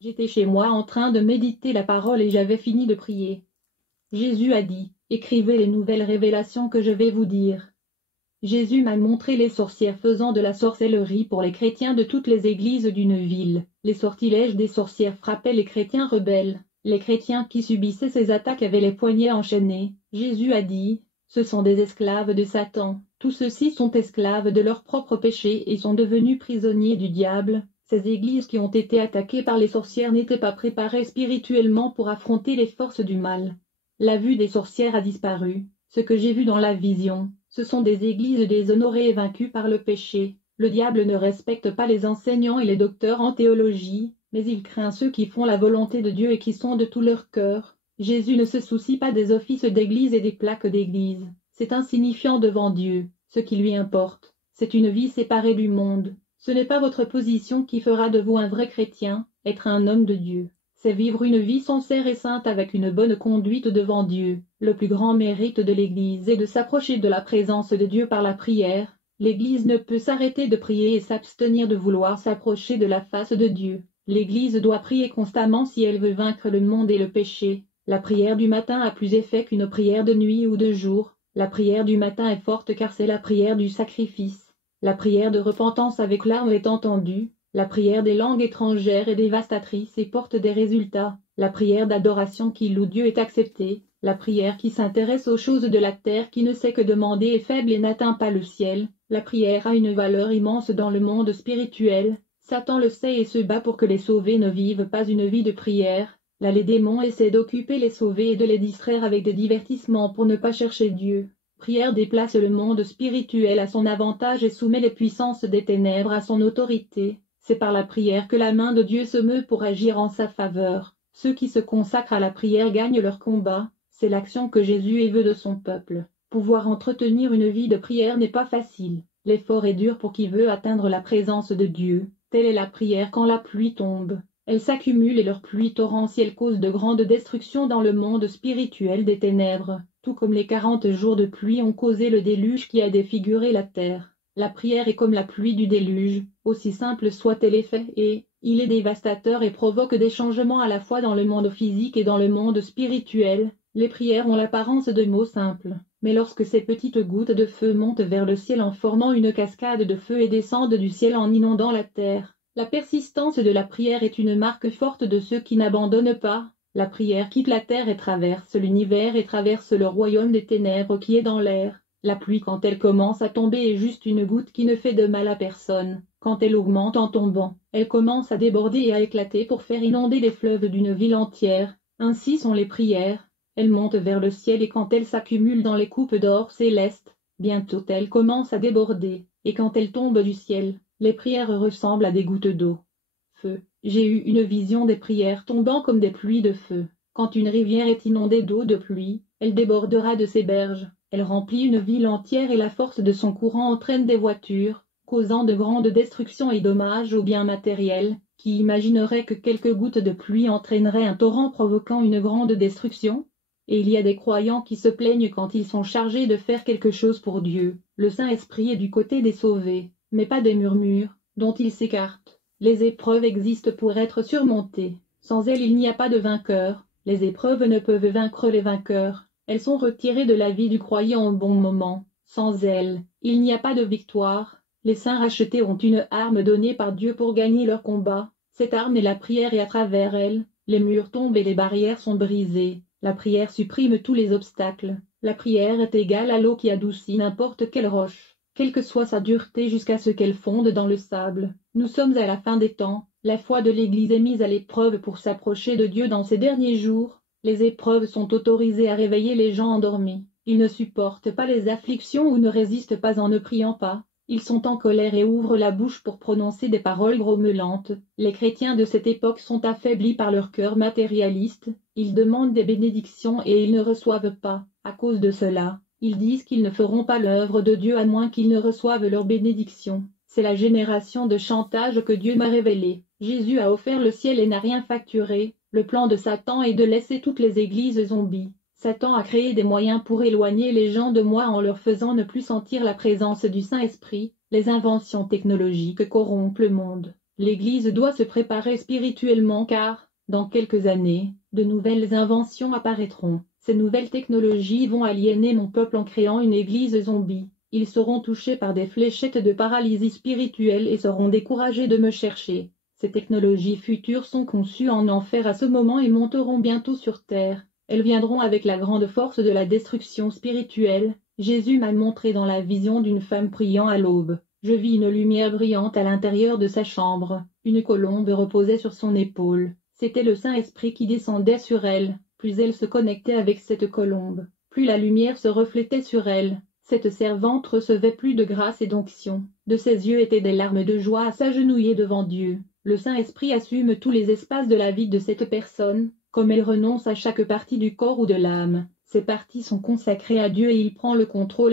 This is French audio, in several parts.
J'étais chez moi en train de méditer la parole et j'avais fini de prier. Jésus a dit, écrivez les nouvelles révélations que je vais vous dire. Jésus m'a montré les sorcières faisant de la sorcellerie pour les chrétiens de toutes les églises d'une ville. Les sortilèges des sorcières frappaient les chrétiens rebelles. Les chrétiens qui subissaient ces attaques avaient les poignets enchaînés. Jésus a dit, ce sont des esclaves de Satan. Tous ceux-ci sont esclaves de leurs propres péchés et sont devenus prisonniers du diable. Ces églises qui ont été attaquées par les sorcières n'étaient pas préparées spirituellement pour affronter les forces du mal. La vue des sorcières a disparu. Ce que j'ai vu dans la vision, ce sont des églises déshonorées et vaincues par le péché. Le diable ne respecte pas les enseignants et les docteurs en théologie, mais il craint ceux qui font la volonté de Dieu et qui sont de tout leur cœur. Jésus ne se soucie pas des offices d'église et des plaques d'église. C'est insignifiant devant Dieu. Ce qui lui importe, c'est une vie séparée du monde. Ce n'est pas votre position qui fera de vous un vrai chrétien, être un homme de Dieu. C'est vivre une vie sincère et sainte avec une bonne conduite devant Dieu. Le plus grand mérite de l'Église est de s'approcher de la présence de Dieu par la prière. L'Église ne peut s'arrêter de prier et s'abstenir de vouloir s'approcher de la face de Dieu. L'Église doit prier constamment si elle veut vaincre le monde et le péché. La prière du matin a plus effet qu'une prière de nuit ou de jour. La prière du matin est forte car c'est la prière du sacrifice. La prière de repentance avec larmes est entendue. La prière des langues étrangères est dévastatrice et porte des résultats. La prière d'adoration qui loue Dieu est acceptée. La prière qui s'intéresse aux choses de la terre qui ne sait que demander est faible et n'atteint pas le ciel. La prière a une valeur immense dans le monde spirituel. Satan le sait et se bat pour que les sauvés ne vivent pas une vie de prière. Là les démons essaient d'occuper les sauvés et de les distraire avec des divertissements pour ne pas chercher Dieu. Prière déplace le monde spirituel à son avantage et soumet les puissances des ténèbres à son autorité. C'est par la prière que la main de Dieu se meut pour agir en sa faveur. Ceux qui se consacrent à la prière gagnent leur combat. C'est l'action que Jésus veut de son peuple. Pouvoir entretenir une vie de prière n'est pas facile. L'effort est dur pour qui veut atteindre la présence de Dieu. Telle est la prière quand la pluie tombe. Elle s'accumule et leur pluie torrentielle cause de grandes destructions dans le monde spirituel des ténèbres, tout comme les 40 jours de pluie ont causé le déluge qui a défiguré la terre. La prière est comme la pluie du déluge, aussi simple soit-elle effet, et il est dévastateur et provoque des changements à la fois dans le monde physique et dans le monde spirituel. Les prières ont l'apparence de mots simples, mais lorsque ces petites gouttes de feu montent vers le ciel en formant une cascade de feu et descendent du ciel en inondant la terre, la persistance de la prière est une marque forte de ceux qui n'abandonnent pas. La prière quitte la terre et traverse l'univers et traverse le royaume des ténèbres qui est dans l'air. La pluie quand elle commence à tomber est juste une goutte qui ne fait de mal à personne. Quand elle augmente en tombant, elle commence à déborder et à éclater pour faire inonder les fleuves d'une ville entière. Ainsi sont les prières. Elles montent vers le ciel et quand elles s'accumulent dans les coupes d'or céleste, bientôt elles commencent à déborder, et quand elles tombent du ciel, les prières ressemblent à des gouttes d'eau. Feu. J'ai eu une vision des prières tombant comme des pluies de feu. Quand une rivière est inondée d'eau de pluie, elle débordera de ses berges. Elle remplit une ville entière et la force de son courant entraîne des voitures, causant de grandes destructions et dommages aux biens matériels. Qui imaginerait que quelques gouttes de pluie entraîneraient un torrent provoquant une grande destruction? Et il y a des croyants qui se plaignent quand ils sont chargés de faire quelque chose pour Dieu. Le Saint-Esprit est du côté des sauvés, mais pas des murmures, dont ils s'écartent. Les épreuves existent pour être surmontées. Sans elles il n'y a pas de vainqueur. Les épreuves ne peuvent vaincre les vainqueurs. Elles sont retirées de la vie du croyant au bon moment. Sans elles, il n'y a pas de victoire. Les saints rachetés ont une arme donnée par Dieu pour gagner leur combat. Cette arme est la prière et à travers elle, les murs tombent et les barrières sont brisées. La prière supprime tous les obstacles. La prière est égale à l'eau qui adoucit n'importe quelle roche, quelle que soit sa dureté jusqu'à ce qu'elle fonde dans le sable. Nous sommes à la fin des temps. La foi de l'Église est mise à l'épreuve pour s'approcher de Dieu dans ces derniers jours. Les épreuves sont autorisées à réveiller les gens endormis. Ils ne supportent pas les afflictions ou ne résistent pas en ne priant pas. Ils sont en colère et ouvrent la bouche pour prononcer des paroles grommelantes. Les chrétiens de cette époque sont affaiblis par leur cœur matérialiste. Ils demandent des bénédictions et ils ne reçoivent pas. À cause de cela, ils disent qu'ils ne feront pas l'œuvre de Dieu à moins qu'ils ne reçoivent leur bénédiction. C'est la génération de chantage que Dieu m'a révélée. Jésus a offert le ciel et n'a rien facturé. Le plan de Satan est de laisser toutes les églises zombies. Satan a créé des moyens pour éloigner les gens de moi en leur faisant ne plus sentir la présence du Saint-Esprit. Les inventions technologiques corrompent le monde. L'Église doit se préparer spirituellement car, dans quelques années, de nouvelles inventions apparaîtront. Ces nouvelles technologies vont aliéner mon peuple en créant une Église zombie. Ils seront touchés par des fléchettes de paralysie spirituelle et seront découragés de me chercher. Ces technologies futures sont conçues en enfer à ce moment et monteront bientôt sur terre. Elles viendront avec la grande force de la destruction spirituelle. Jésus m'a montré dans la vision d'une femme priant à l'aube. Je vis une lumière brillante à l'intérieur de sa chambre. Une colombe reposait sur son épaule. C'était le Saint-Esprit qui descendait sur elle. Plus elle se connectait avec cette colombe, plus la lumière se reflétait sur elle. Cette servante recevait plus de grâce et d'onction. De ses yeux étaient des larmes de joie à s'agenouiller devant Dieu. Le Saint-Esprit assume tous les espaces de la vie de cette personne, comme elle renonce à chaque partie du corps ou de l'âme. Ces parties sont consacrées à Dieu et il prend le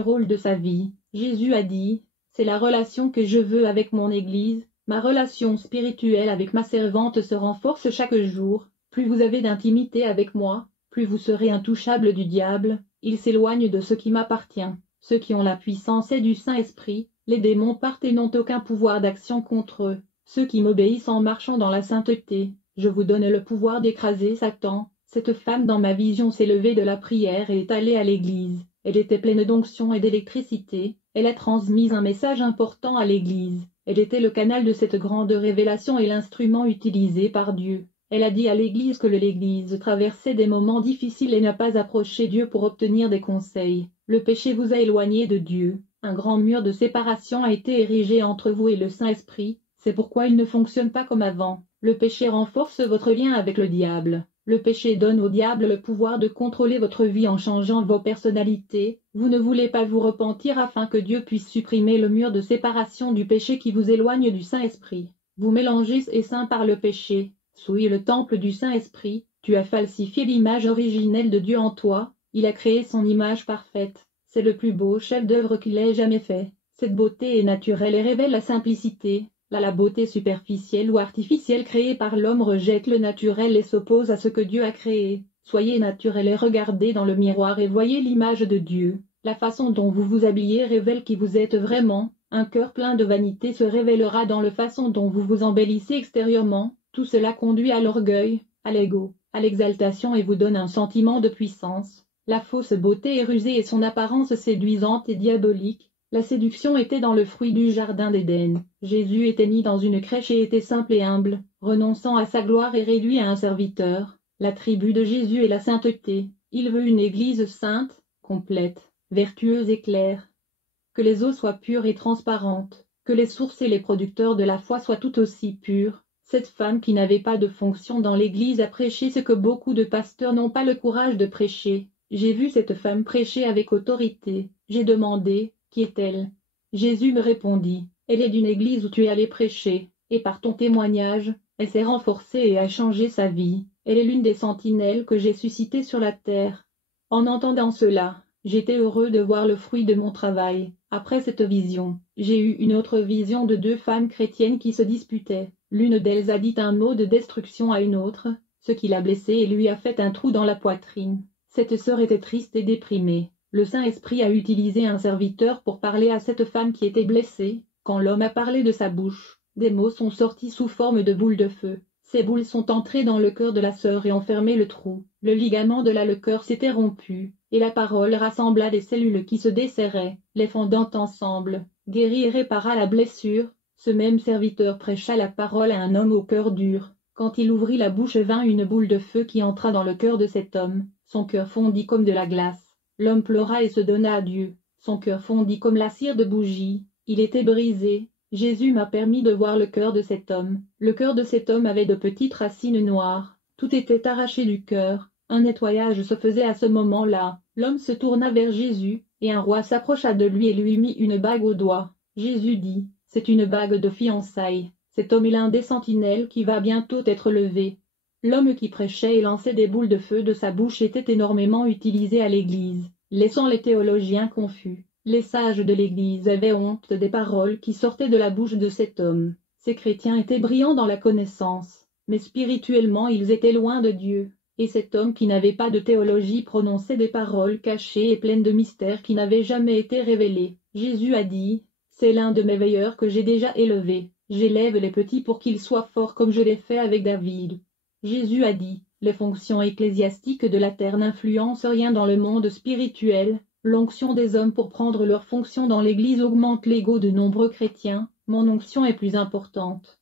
rôle de sa vie. Jésus a dit, « C'est la relation que je veux avec mon Église. Ma relation spirituelle avec ma servante se renforce chaque jour. Plus vous avez d'intimité avec moi, plus vous serez intouchable du diable. Il s'éloigne de ce qui m'appartient. Ceux qui ont la puissance et du Saint-Esprit, les démons partent et n'ont aucun pouvoir d'action contre eux. Ceux qui m'obéissent en marchant dans la sainteté, je vous donne le pouvoir d'écraser Satan. » Cette femme dans ma vision s'est levée de la prière et est allée à l'église. Elle était pleine d'onction et d'électricité. Elle a transmis un message important à l'église. Elle était le canal de cette grande révélation et l'instrument utilisé par Dieu. Elle a dit à l'église que l'église traversait des moments difficiles et n'a pas approché Dieu pour obtenir des conseils. Le péché vous a éloigné de Dieu. Un grand mur de séparation a été érigé entre vous et le Saint-Esprit. C'est pourquoi il ne fonctionne pas comme avant. Le péché renforce votre lien avec le diable. Le péché donne au diable le pouvoir de contrôler votre vie en changeant vos personnalités. Vous ne voulez pas vous repentir afin que Dieu puisse supprimer le mur de séparation du péché qui vous éloigne du Saint-Esprit. Vous mélangez et saint par le péché. Souille le temple du Saint-Esprit. Tu as falsifié l'image originelle de Dieu en toi. Il a créé son image parfaite. C'est le plus beau chef-d'œuvre qu'il ait jamais fait. Cette beauté est naturelle et révèle la simplicité. La beauté superficielle ou artificielle créée par l'homme rejette le naturel et s'oppose à ce que Dieu a créé. Soyez naturel et regardez dans le miroir et voyez l'image de Dieu. La façon dont vous vous habillez révèle qui vous êtes vraiment. Un cœur plein de vanité se révélera dans la façon dont vous vous embellissez extérieurement. Tout cela conduit à l'orgueil, à l'ego, à l'exaltation et vous donne un sentiment de puissance. La fausse beauté est rusée et son apparence séduisante et diabolique. La séduction était dans le fruit du jardin d'Éden. Jésus était né dans une crèche et était simple et humble, renonçant à sa gloire et réduit à un serviteur. L'attribut de Jésus est la sainteté. Il veut une Église sainte, complète, vertueuse et claire. Que les eaux soient pures et transparentes, que les sources et les producteurs de la foi soient tout aussi purs. Cette femme qui n'avait pas de fonction dans l'Église a prêché ce que beaucoup de pasteurs n'ont pas le courage de prêcher. J'ai vu cette femme prêcher avec autorité. J'ai demandé, qui est-elle? Jésus me répondit, elle est d'une église où tu es allé prêcher, et par ton témoignage, elle s'est renforcée et a changé sa vie. Elle est l'une des sentinelles que j'ai suscitées sur la terre. En entendant cela, j'étais heureux de voir le fruit de mon travail. Après cette vision, j'ai eu une autre vision de deux femmes chrétiennes qui se disputaient. L'une d'elles a dit un mot de destruction à une autre, ce qui l'a blessée et lui a fait un trou dans la poitrine. Cette sœur était triste et déprimée. Le Saint-Esprit a utilisé un serviteur pour parler à cette femme qui était blessée. Quand l'homme a parlé de sa bouche, des mots sont sortis sous forme de boules de feu. Ces boules sont entrées dans le cœur de la sœur et ont fermé le trou. Le ligament de le cœur s'était rompu, et la parole rassembla des cellules qui se desserraient, les fondant ensemble, guérit et répara la blessure. Ce même serviteur prêcha la parole à un homme au cœur dur. Quand il ouvrit la bouche vint une boule de feu qui entra dans le cœur de cet homme. Son cœur fondit comme de la glace. L'homme pleura et se donna à Dieu. Son cœur fondit comme la cire de bougie. Il était brisé. Jésus m'a permis de voir le cœur de cet homme. Le cœur de cet homme avait de petites racines noires. Tout était arraché du cœur. Un nettoyage se faisait à ce moment-là. L'homme se tourna vers Jésus, et un roi s'approcha de lui et lui mit une bague au doigt. Jésus dit, « C'est une bague de fiançailles. Cet homme est l'un des sentinelles qui va bientôt être levé. » L'homme qui prêchait et lançait des boules de feu de sa bouche était énormément utilisé à l'Église, laissant les théologiens confus. Les sages de l'Église avaient honte des paroles qui sortaient de la bouche de cet homme. Ces chrétiens étaient brillants dans la connaissance, mais spirituellement ils étaient loin de Dieu. Et cet homme qui n'avait pas de théologie prononçait des paroles cachées et pleines de mystères qui n'avaient jamais été révélés. Jésus a dit, « C'est l'un de mes veilleurs que j'ai déjà élevé. J'élève les petits pour qu'ils soient forts comme je l'ai fait avec David. Jésus a dit, les fonctions ecclésiastiques de la terre n'influencent rien dans le monde spirituel, l'onction des hommes pour prendre leurs fonctions dans l'Église augmente l'ego de nombreux chrétiens, mon onction est plus importante.